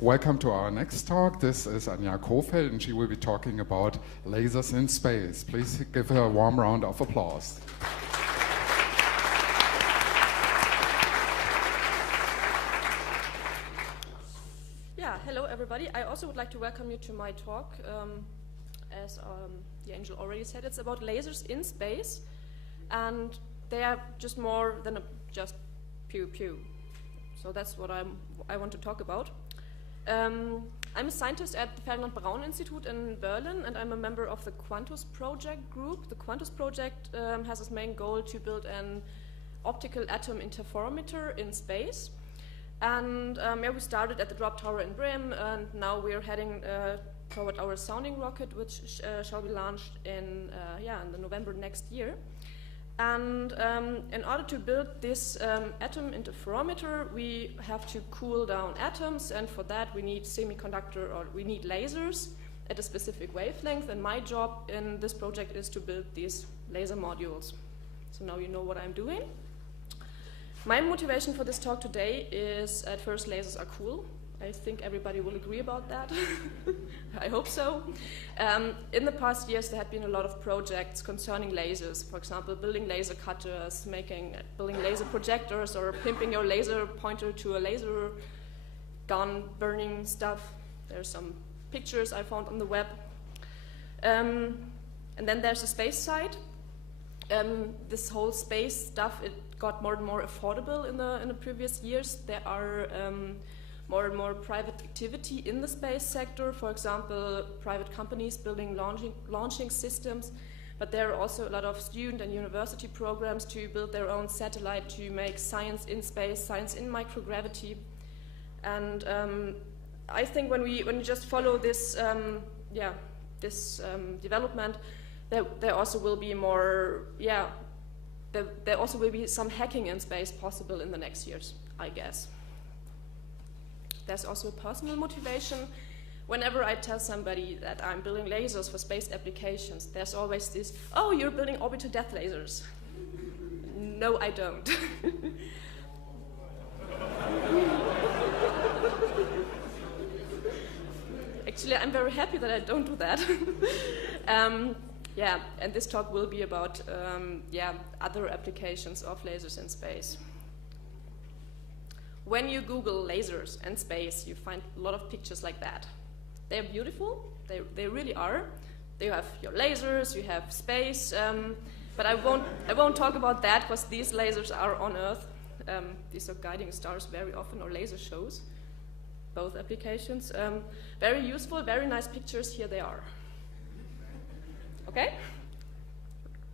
Welcome to our next talk. This is Anja Kofeld, and she will be talking about lasers in space. Please give her a warm round of applause. Yeah, hello everybody. I also would like to welcome you to my talk. As the angel already said, it's about lasers in space, and they are just more than just pew pew. So that's what I want to talk about. I'm a scientist at the Ferdinand Braun Institute in Berlin, and I'm a member of the Quantus project group. The Quantus project has its main goal to build an optical atom interferometer in space. And yeah, we started at the drop tower in Bremen, and now we're heading toward our sounding rocket, which shall be launched in the November next year. And in order to build this atom interferometer, we have to cool down atoms, and for that we need semiconductor, or we need lasers at a specific wavelength, and my job in this project is to build these laser modules. So now you know what I'm doing. My motivation for this talk today is, at first, lasers are cool. I think everybody will agree about that. I hope so. In the past years, there have been a lot of projects concerning lasers. For example, building laser cutters, building laser projectors, or pimping your laser pointer to a laser gun, burning stuff. There's some pictures I found on the web. And then there's the space side. This whole space stuff, it got more and more affordable in the previous years. There are more and more private activity in the space sector. For example, private companies building launching systems, but there are also a lot of student and university programs to build their own satellite to make science in space, science in microgravity. And I think when you just follow this, development, there also will be more, there also will be some hacking in space possible in the next years, I guess. There's also a personal motivation. Whenever I tell somebody that I'm building lasers for space applications, there's always this, oh, you're building orbital death lasers. No, I don't. Actually, I'm very happy that I don't do that. Yeah, and this talk will be about other applications of lasers in space. When you Google lasers and space, you find a lot of pictures like that. They're beautiful, they really are. You have your lasers, you have space, but I won't talk about that because these lasers are on Earth. These are guiding stars very often, or laser shows, both applications. Very useful, very nice pictures, here they are. Okay?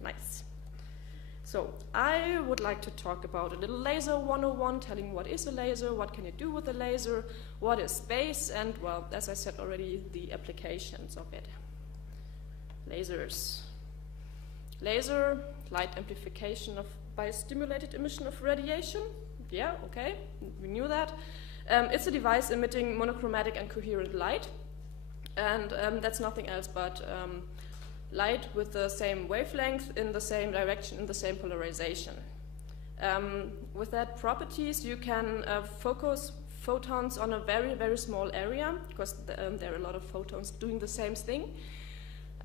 Nice. So I would like to talk about a little laser 101, telling what is a laser, what can you do with a laser, what is space, and, well, as I said already, the applications of it. Lasers. Laser, light amplification by stimulated emission of radiation. Yeah, okay, we knew that. It's a device emitting monochromatic and coherent light, and that's nothing else but light with the same wavelength in the same direction, in the same polarization. With that properties, you can focus photons on a very, very small area, because there are a lot of photons doing the same thing.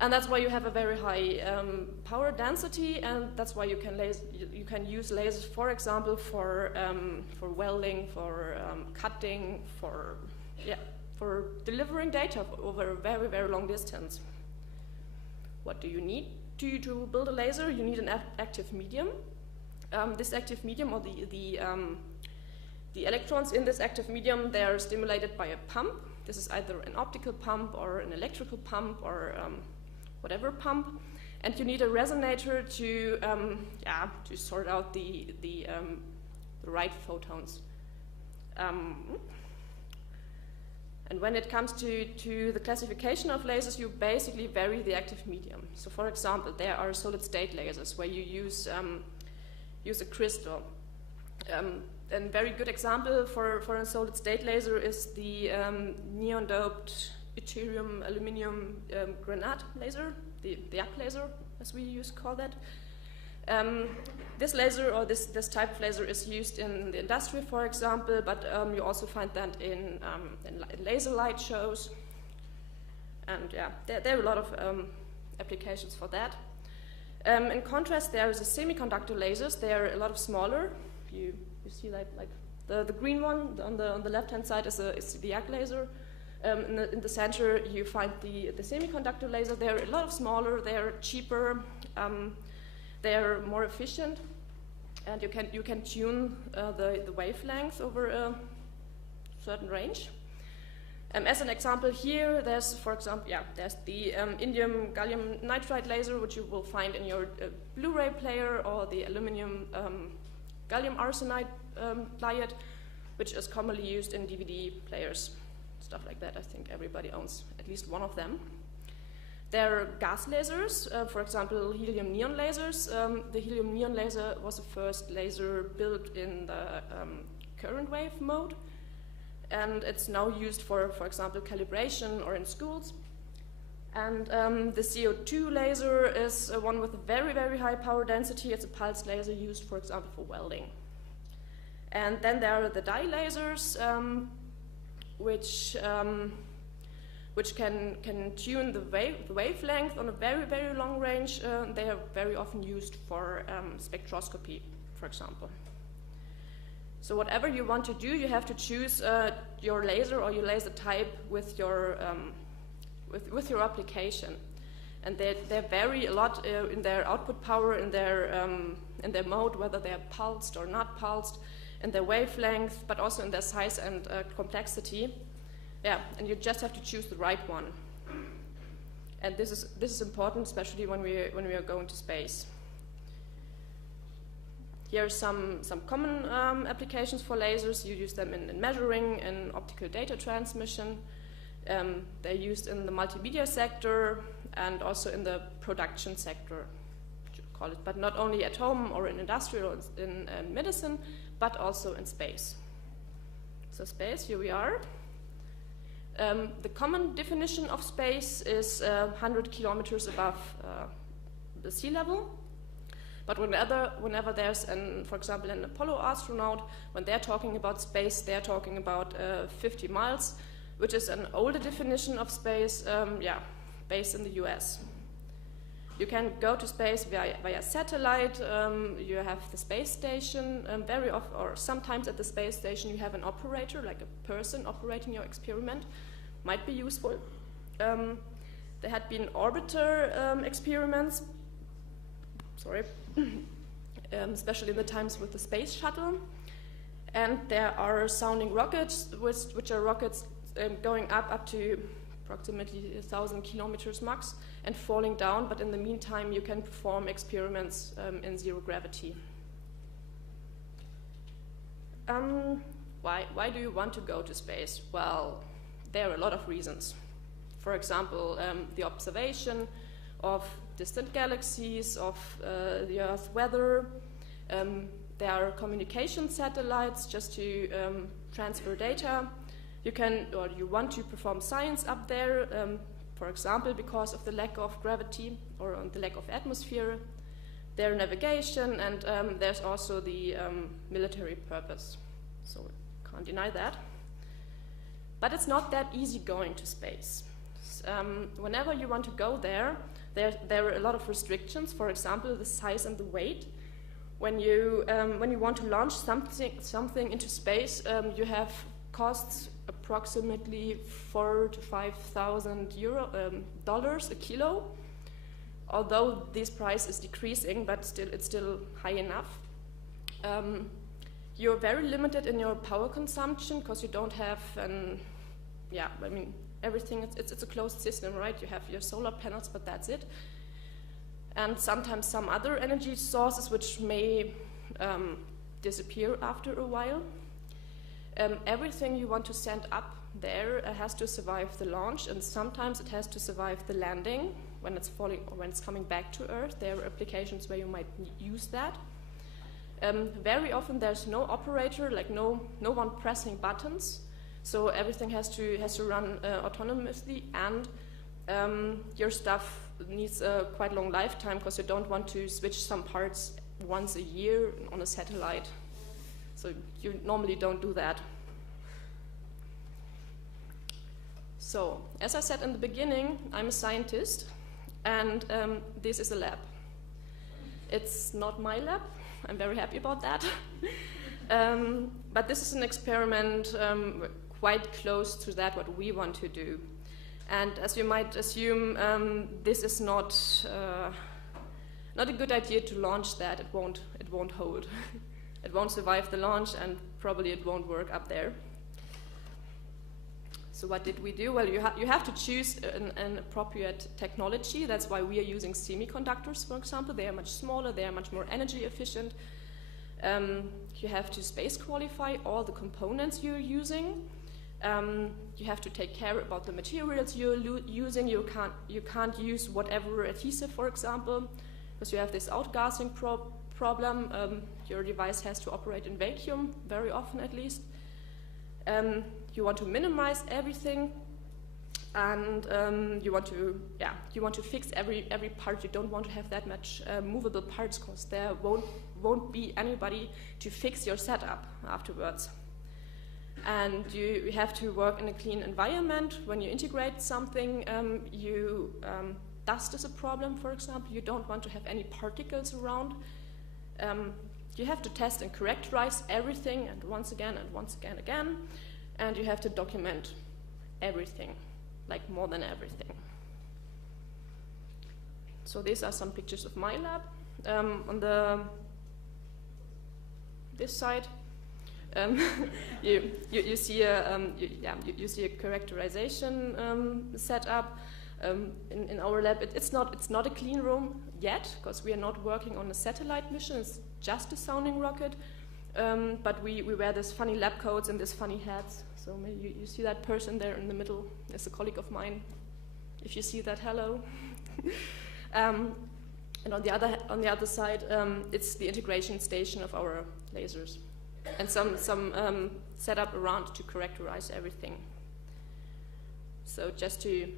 And that's why you have a very high power density, and that's why you can use lasers, for example, for welding, for cutting, for delivering data over a very, very long distance. What do you need to build a laser? You need an active medium. This active medium, or the electrons in this active medium, they are stimulated by a pump. This is either an optical pump or an electrical pump or whatever pump. And you need a resonator to sort out the right photons. And when it comes to the classification of lasers, you basically vary the active medium. So, for example, there are solid-state lasers where you use a crystal. A very good example for a solid-state laser is the neon-doped yttrium aluminum granate laser, the YAG laser, as we used to call that. This laser, or this type of laser, is used in the industry, for example, but you also find that in laser light shows. And yeah, there are a lot of applications for that. In contrast, there is a semiconductor lasers. They are a lot of smaller. You see like the green one on the left-hand side is the arc laser. In the center, you find the semiconductor laser. They are a lot of smaller. They are cheaper. They are more efficient, and you can tune the wavelength over a certain range. As an example here, there's, for example, there's the indium gallium nitride laser, which you will find in your Blu-ray player, or the aluminum gallium arsenide diode, which is commonly used in DVD players, stuff like that. I think everybody owns at least one of them. There are gas lasers, for example, helium neon lasers. The helium neon laser was the first laser built in the current wave mode, and it's now used for example, calibration or in schools. And the CO2 laser is one with a very, very high power density. It's a pulse laser used, for example, for welding. And then there are the dye lasers, which can tune the wavelength on a very, very long range. They are very often used for spectroscopy, for example. So whatever you want to do, you have to choose your laser or your laser type with your application. And they vary a lot in their output power, in their mode, whether they are pulsed or not pulsed, in their wavelength, but also in their size and complexity. Yeah, and you just have to choose the right one. And this is important, especially when we are going to space. Here are some common applications for lasers. You use them in measuring, in optical data transmission. They're used in the multimedia sector and also in the production sector, you call it, but not only at home or in industry or in medicine, but also in space. So space, here we are. The common definition of space is 100 kilometers above the sea level. But whenever there's, for example, an Apollo astronaut, when they're talking about space, they're talking about 50 miles, which is an older definition of space, based in the US. You can go to space via satellite. You have the space station. Very often, or sometimes at the space station, you have an operator, like a person operating your experiment. Might be useful. There had been orbiter experiments. Sorry. Especially in the times with the space shuttle. And there are sounding rockets, which are rockets going up to approximately 1,000 kilometers max and falling down, but in the meantime you can perform experiments in zero gravity. Why do you want to go to space? Well, there are a lot of reasons. For example, the observation of distant galaxies, of the Earth's weather. There are communication satellites just to transfer data. You want to perform science up there, for example, because of the lack of gravity or the lack of atmosphere. There's navigation, and there's also the military purpose. So can't deny that. But it's not that easy going to space. Whenever you want to go there are a lot of restrictions. For example, the size and the weight. When you want to launch something into space, you have costs approximately $4,000 to $5,000 a kilo. Although this price is decreasing, but it's still high enough. You're very limited in your power consumption because you don't have everything, it's a closed system, right? You have your solar panels, but that's it. And sometimes some other energy sources which may disappear after a while. Everything you want to send up there has to survive the launch, and sometimes it has to survive the landing when it's falling or when it's coming back to Earth. There are applications where you might use that. Very often there's no operator, like no one pressing buttons. So everything has to run autonomously, and your stuff needs a quite long lifetime because you don't want to switch some parts once a year on a satellite. So you normally don't do that. So, as I said in the beginning, I'm a scientist, and this is a lab. It's not my lab. I'm very happy about that. But this is an experiment quite close to that what we want to do. And as you might assume, this is not a good idea to launch that. It won't hold. It won't survive the launch, and probably it won't work up there. So what did we do? Well, you have to choose an appropriate technology. That's why we are using semiconductors, for example. They are much smaller. They are much more energy efficient. You have to space qualify all the components you're using. You have to take care about the materials you're using. You can't use whatever adhesive, for example, because you have this outgassing problem. Your device has to operate in vacuum, very often at least. You want to minimize everything, and you want to fix every part. You don't want to have that much movable parts, because there won't be anybody to fix your setup afterwards. And you have to work in a clean environment. When you integrate something, dust is a problem, for example. You don't want to have any particles around. You have to test and characterize everything, and once again, again. And you have to document everything, like more than everything. So these are some pictures of my lab. On this side, you see a characterization setup. In our lab, it's not a clean room yet, because we are not working on a satellite mission. It's just a sounding rocket. But we wear these funny lab coats and these funny hats. So maybe you see that person there in the middle. It's a colleague of mine. If you see that, hello. And on the other side, it's the integration station of our lasers, and some setup around to characterize everything. So just to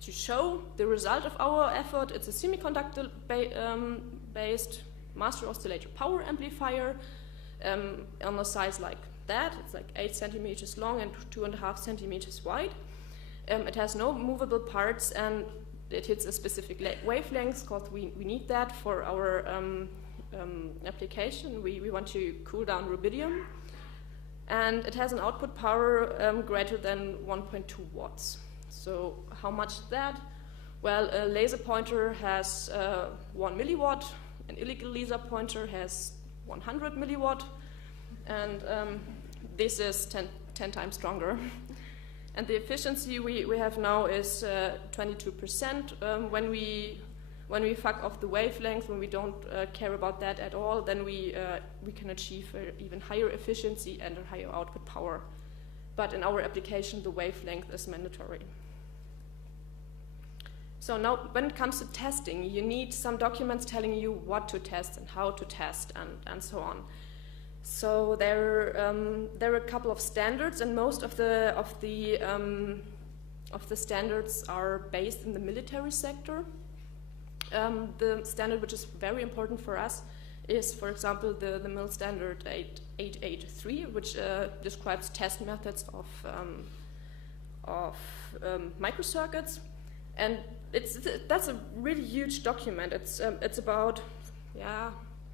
show the result of our effort, it's a semiconductor based master oscillator power amplifier. On a size like that. It's like 8 centimeters long and 2.5 centimeters wide. It has no movable parts, and it hits a specific wavelength, because we need that for our application. We want to cool down rubidium. And it has an output power greater than 1.2 watts. So how much is that? Well, a laser pointer has 1 milliwatt. An illegal laser pointer has 100 milliwatt, and this is 10 times stronger. And the efficiency we have now is 22%. When we fuck off the wavelength, when we don't care about that at all, then we can achieve even higher efficiency and a higher output power. But in our application, the wavelength is mandatory. So now, when it comes to testing, you need some documents telling you what to test and how to test, and so on. So there are a couple of standards, and most of the standards are based in the military sector. The standard which is very important for us is, for example, the MIL standard 883, which describes test methods of microcircuits, and that's a really huge document. It's about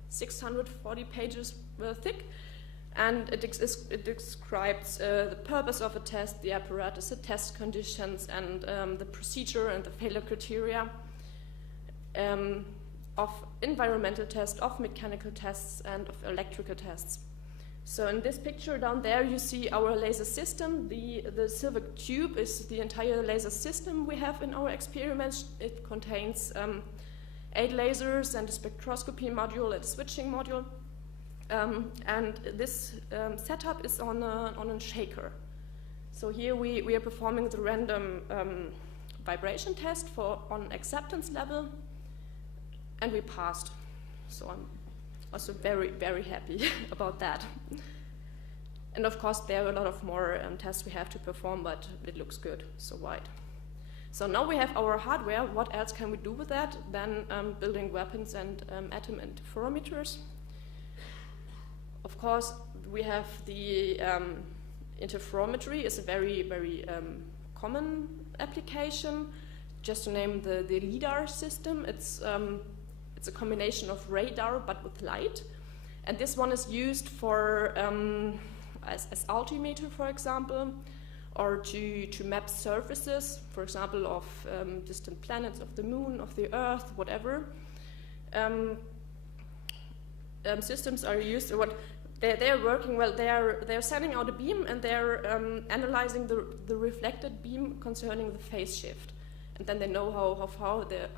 640 pages thick, and it describes the purpose of a test, the apparatus, the test conditions, and the procedure and the failure criteria of environmental tests, of mechanical tests, and of electrical tests. So in this picture down there, you see our laser system. The silver tube is the entire laser system we have in our experiments. It contains 8 lasers and a spectroscopy module and a switching module. And this setup is on a shaker. So here we are performing the random vibration test on acceptance level, and we passed. So I'm also very, very happy about that. And of course, there are a lot of more tests we have to perform, but it looks good, so wide. So now we have our hardware. What else can we do with that than building weapons and atom interferometers? Of course, we have the interferometry is a very, very common application. Just to name the LIDAR system, it's a combination of radar but with light. And this one is used for as altimeter, for example, or to map surfaces, for example, of distant planets, of the moon, of the Earth, whatever. Systems are used. They're working well. They're sending out a beam and they're analyzing the reflected beam concerning the phase shift, and then they know how far the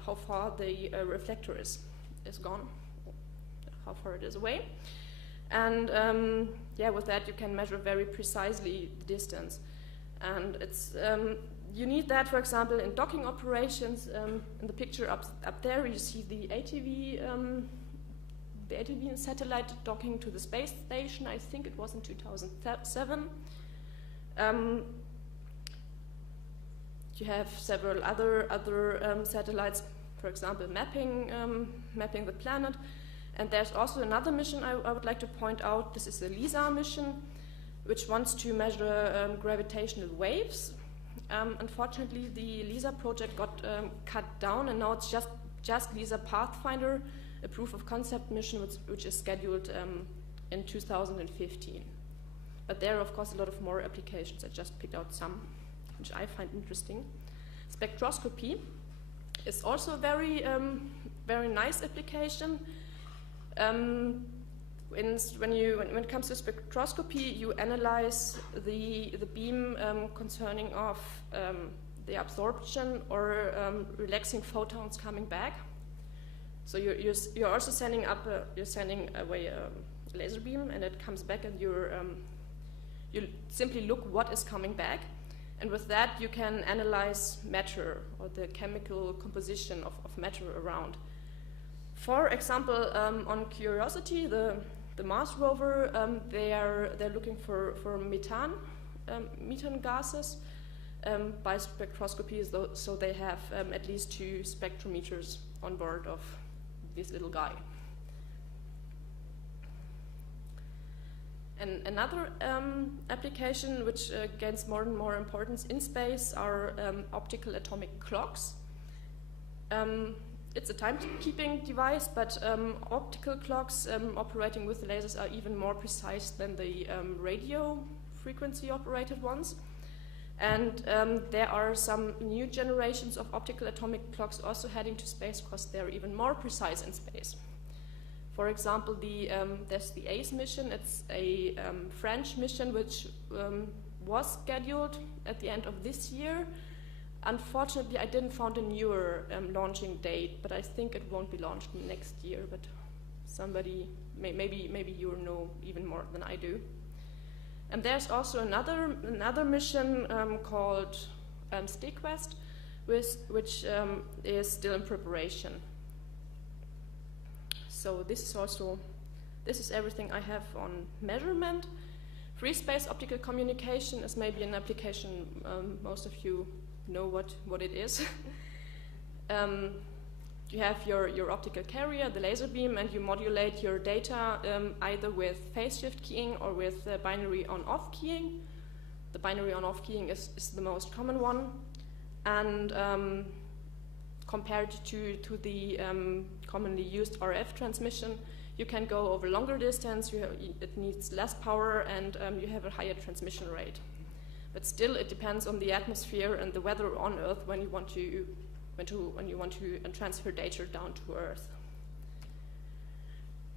reflector is gone, how far it is away, and yeah, with that you can measure very precisely the distance. And it's you need that, for example, in docking operations. In the picture up there, you see the ATV satellite docking to the space station. I think it was in 2007. You have several other satellites, for example, mapping the planet. And there's also another mission I would like to point out. This is the LISA mission, which wants to measure gravitational waves. Unfortunately, the LISA project got cut down, and now it's just LISA Pathfinder, a proof of concept mission which is scheduled in 2015. But there are, of course, a lot of more applications. I just picked out some which I find interesting. Spectroscopy is also a very, very nice application. When it comes to spectroscopy, you analyze the beam concerning of the absorption or relaxing photons coming back. So you're also sending away a laser beam, and it comes back, and you simply look what is coming back, and with that you can analyze matter or the chemical composition of matter around. For example, on Curiosity, the Mars rover, they're looking for methane gases by spectroscopy, so they have at least 2 spectrometers on board of this little guy. And another application which gains more and more importance in space are optical atomic clocks. It's a timekeeping device, but optical clocks operating with lasers are even more precise than the radio frequency operated ones. And there are some new generations of optical atomic clocks also heading to space because they're even more precise in space. For example, there's the ACE mission. It's a French mission which was scheduled at the end of this year. Unfortunately, I didn't find a newer launching date, but I think it won't be launched next year. But somebody, maybe you know even more than I do. And there's also another mission called STEQuest, which is still in preparation. So this is everything I have on measurement. Free space optical communication is maybe an application most of you know what it is. You have your optical carrier, the laser beam, and you modulate your data either with phase shift keying or with binary on-off keying. The binary on-off keying is the most common one, and compared to the commonly used RF transmission, you can go over longer distance. It needs less power, and you have a higher transmission rate. But still, it depends on the atmosphere and the weather on Earth when you want to transfer data down to Earth.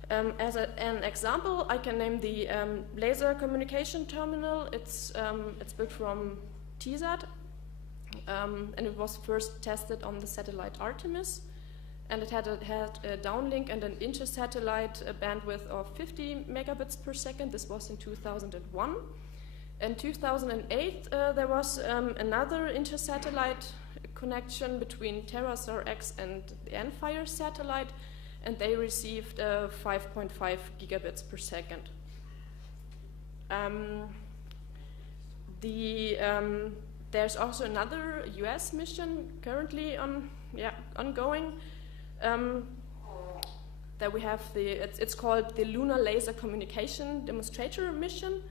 As an example, I can name the laser communication terminal. It's built from TSAT, and it was first tested on the satellite Artemis, and it had a downlink and an inter-satellite bandwidth of 50 megabits per second. This was in 2001. In 2008, there was another inter-satellite connection between TerraSAR-X and the Enfire satellite, and they received 5.5 gigabits per second. There's also another US mission currently ongoing. That we have it's called the Lunar Laser Communication Demonstrator mission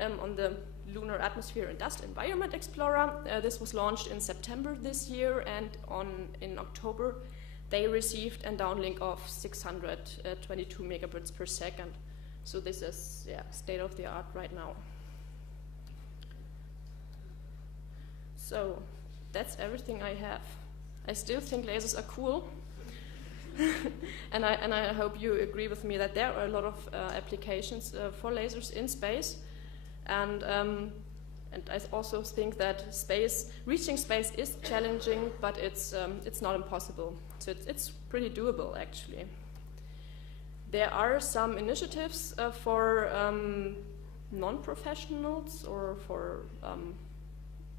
on the Lunar Atmosphere and Dust Environment Explorer. This was launched in September this year, and in October they received a downlink of 622 megabits per second. So this is state of the art right now. So that's everything I have. I still think lasers are cool. and I hope you agree with me that there are a lot of applications for lasers in space, and I also think that reaching space is challenging, but it's not impossible. So it's pretty doable actually. There are some initiatives for non-professionals or for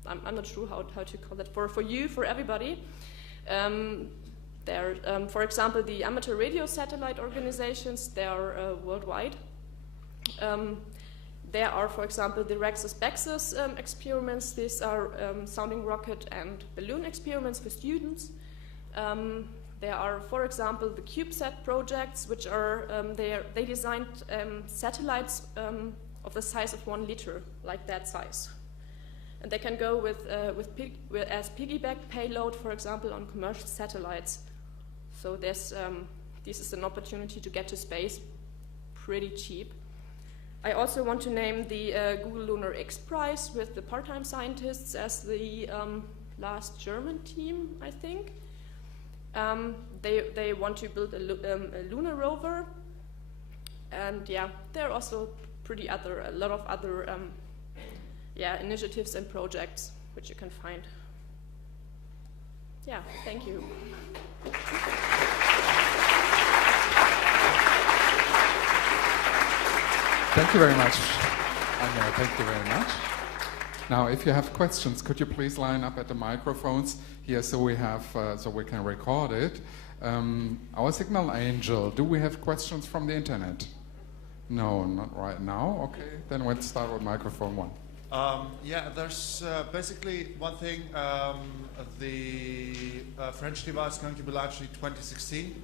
I'm not sure how to call that for everybody. There, for example, the amateur radio satellite organizations, they are worldwide. There are, for example, the Rexus-Bexus experiments. These are sounding rocket and balloon experiments for students. There are, for example, the CubeSat projects, which are, they designed satellites of the size of 1 liter, like that size. And they can go as piggyback payload, for example, on commercial satellites. So this is an opportunity to get to space pretty cheap. I also want to name the Google Lunar X Prize with the part-time scientists as the last German team, I think. They want to build a lunar rover, and there are also a lot of other initiatives and projects which you can find. Thank you. Thank you very much, Anja. Thank you very much. Now, if you have questions, could you please line up at the microphones here so we can record it. Our signal angel, do we have questions from the internet? No, not right now. Okay, then let's start with microphone 1. There's basically one thing. The French device is going to be launched in 2016.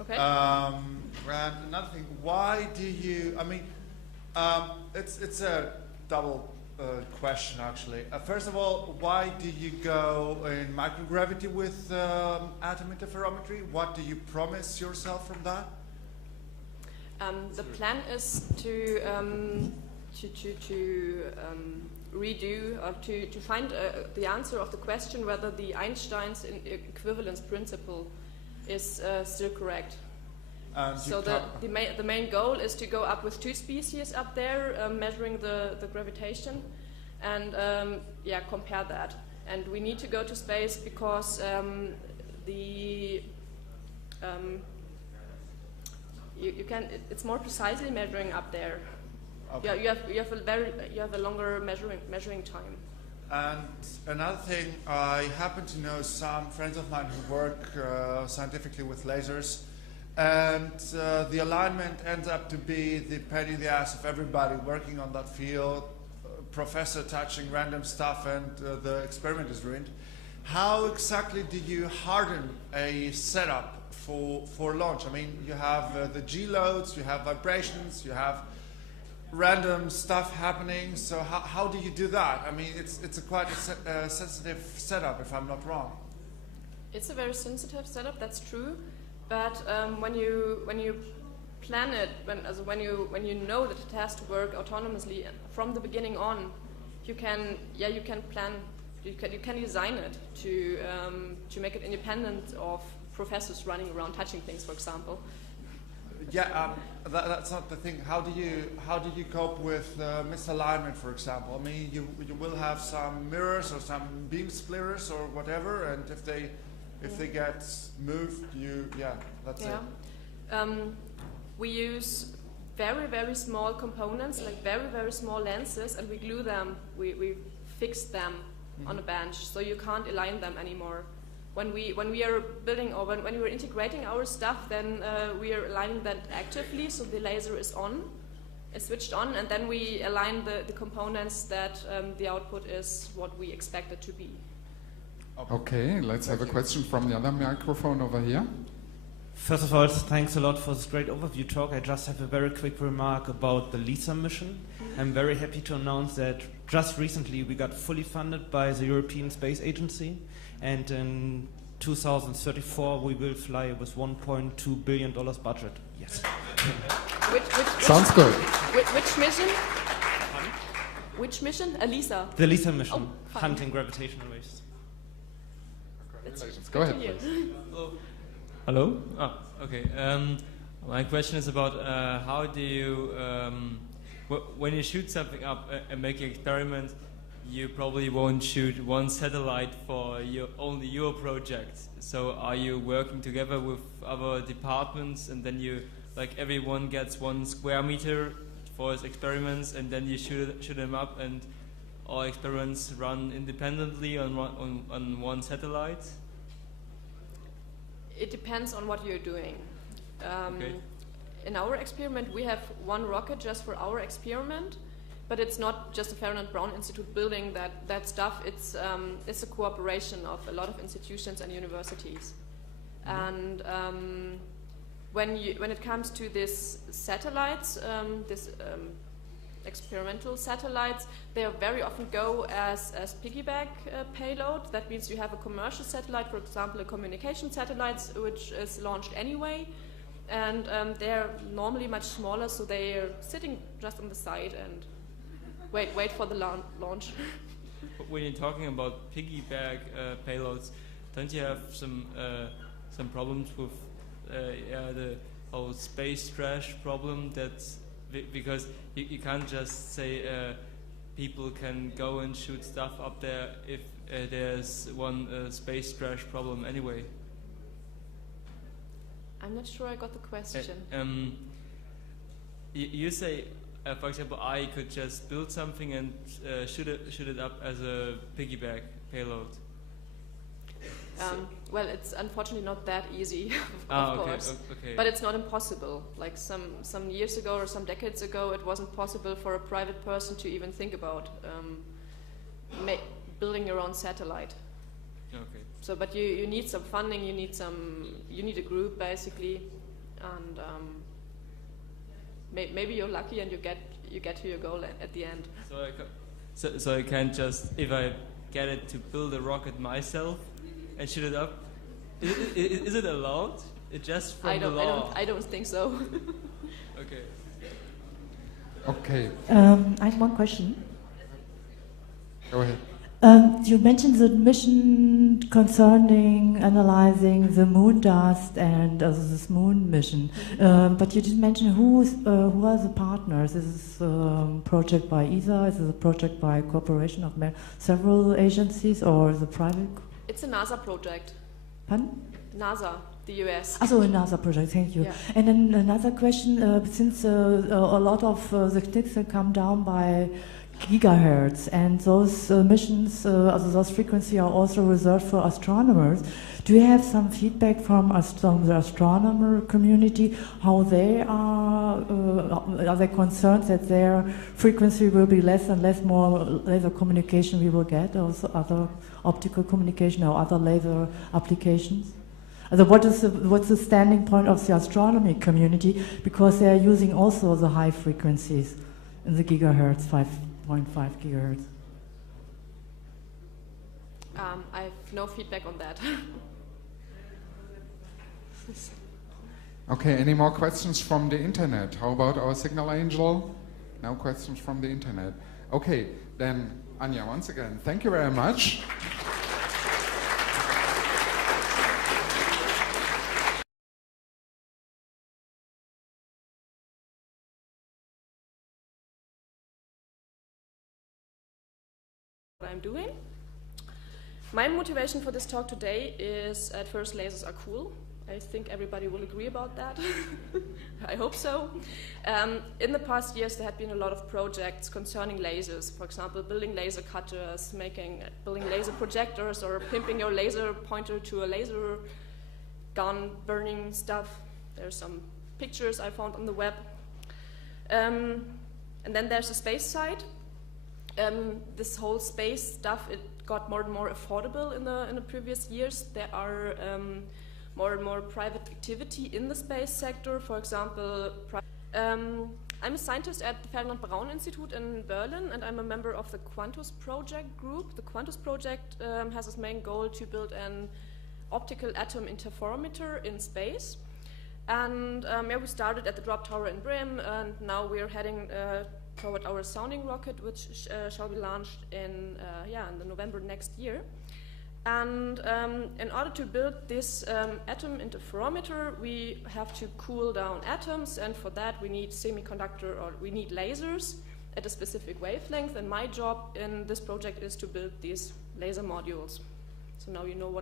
Okay. And another thing, why do you? I mean, it's a double question actually. First of all, why do you go in microgravity with atom interferometry? What do you promise yourself from that? The plan is to redo or to find the answer of the question whether the Einstein's equivalence principle is still correct. So the main goal is to go up with 2 species up there, measuring the gravitation, and compare that. And we need to go to space because it's more precisely measuring up there. Okay. You have a longer measuring time. And another thing, I happen to know some friends of mine who work scientifically with lasers, and the alignment ends up to be the pain in the ass of everybody working on that field, professor touching random stuff, and the experiment is ruined. How exactly do you harden a setup for launch? I mean, you have the G-loads, you have vibrations, you have random stuff happening, so how do you do that? I mean, it's a quite sensitive setup, if I'm not wrong. It's a very sensitive setup, that's true. But when you plan it, when you know that it has to work autonomously from the beginning on, you can plan, you can design it to make it independent of professors running around touching things, for example. That's not the thing. How do you cope with misalignment, for example? I mean, you will have some mirrors or some beam splitters or whatever, and if they get moved, that's it. We use very, very small components, like very, very small lenses, and we glue them. We fix them on a bench, so you can't align them anymore. When we are building or when we're integrating our stuff, then we are aligning that actively, so the laser is on, is switched on, and then we align the components that the output is what we expect it to be. Okay, let's have a question from the other microphone over here. First of all, thanks a lot for this great overview talk. I just have a very quick remark about the LISA mission. I'm very happy to announce that just recently we got fully funded by the European Space Agency, and in 2034 we will fly with $1.2 billion budget. Yes. Sounds good. Which mission? Which mission? LISA. The LISA mission, Oh, fine. hunting gravitational waves. Congratulations. Go ahead, please. Hello? Oh, okay. My question is about how do you, when you shoot something up and make an experiment, you probably won't shoot one satellite for only your project. So are you working together with other departments, and then you, like, everyone gets 1 square meter for his experiments, and then you shoot them up, and all experiments run independently on one satellite? It depends on what you're doing. Okay. In our experiment, we have one rocket just for our experiment, but it's not just a Ferdinand Braun Institute building that stuff. It's a cooperation of a lot of institutions and universities. And when it comes to these satellites, experimental satellites, they very often go as piggyback payload. That means you have a commercial satellite, for example, a communication satellite, which is launched anyway, and they're normally much smaller, so they're sitting just on the side and wait for the launch. When you're talking about piggyback payloads, don't you have some problems with the whole space trash problem? That's because you can't just say people can go and shoot stuff up there if there's one space trash problem anyway. I'm not sure I got the question. You say, for example, I could just build something and shoot it up as a piggyback payload. Well, it's unfortunately not that easy, of course. Okay. But it's not impossible. Like some years ago or some decades ago, it wasn't possible for a private person to even think about building your own satellite. Okay. So, but you need some funding. You need a group basically, and maybe you're lucky and you get to your goal at the end. So I can't just, if I get it to build a rocket myself and shoot it up, is it allowed? It just from the law? I don't think so. Okay. Okay. I have one question. Go ahead. You mentioned the mission concerning analyzing the moon dust and this moon mission, but you didn't mention who are the partners. Is this a project by ESA? Is this a project by cooperation of several agencies, or the private? It's a NASA project. Pardon? NASA, the US. Also a NASA project, thank you. Yeah. And then another question, since a lot of the clicks come down by gigahertz, and those missions, those frequencies are also reserved for astronomers. Do you have some feedback from the astronomer community, how they are they concerned that their frequency will be less and less, more laser communication we will get, also other optical communication or other laser applications? What's the standing point of the astronomy community, because they are using also the high frequencies in the gigahertz, 5.5 gigahertz? I have no feedback on that. Okay, any more questions from the internet? How about our signal angel? No questions from the internet. Okay, then Anja, once again, thank you very much. What I'm doing. My motivation for this talk today is, at first, lasers are cool. I think everybody will agree about that. I hope so. In the past years, there had been a lot of projects concerning lasers. For example, building laser cutters, building laser projectors, or pimping your laser pointer to a laser gun, burning stuff. There's some pictures I found on the web. And then there's the space side. This whole space stuff, it got more and more affordable in the previous years. There are more and more private activity in the space sector. For example, I'm a scientist at the Ferdinand Braun Institute in Berlin, and I'm a member of the Quantus project group. The Quantus project has its main goal to build an optical atom interferometer in space. And yeah, we started at the drop tower in Bremen, and now we're heading toward our sounding rocket, which shall be launched in the November next year. And in order to build this atom interferometer, we have to cool down atoms, and for that we need semiconductor, or we need lasers at a specific wavelength. And my job in this project is to build these laser modules. So now you know what.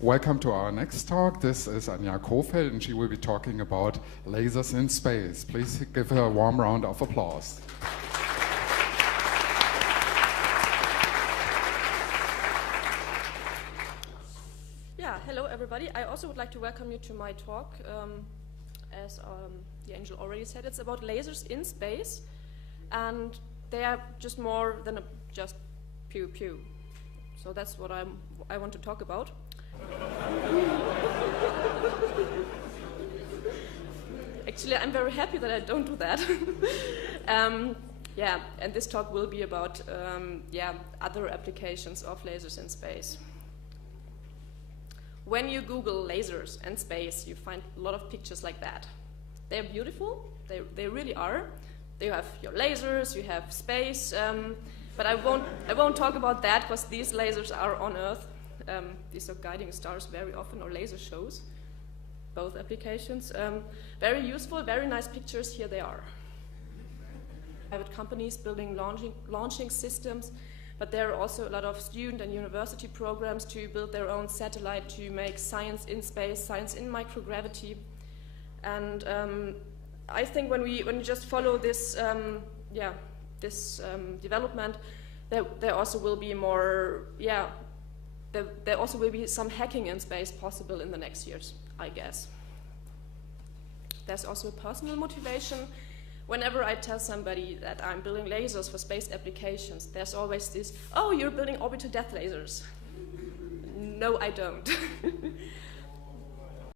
Welcome to our next talk. This is Anja Kofeld, and she will be talking about lasers in space. Please give her a warm round of applause. Yeah, hello everybody. I also would like to welcome you to my talk. As the angel already said, it's about lasers in space, and they are just more than just pew pew. So that's what I want to talk about. Actually, I'm very happy that I don't do that. Yeah, and this talk will be about other applications of lasers in space. When you Google lasers and space, you find a lot of pictures like that. They're beautiful, they really are. You have your lasers, you have space, but I won't talk about that because these lasers are on Earth. These are guiding stars very often, or laser shows, both applications. Very useful, very nice pictures, here they are. Private companies building launching systems, but there are also a lot of student and university programs to build their own satellite to make science in space, science in microgravity. And I think when we just follow this, development, there also will be more, there also will be some hacking in space possible in the next years, I guess. There's also a personal motivation. Whenever I tell somebody that I'm building lasers for space applications, there's always this, oh, you're building orbital death lasers. No, I don't.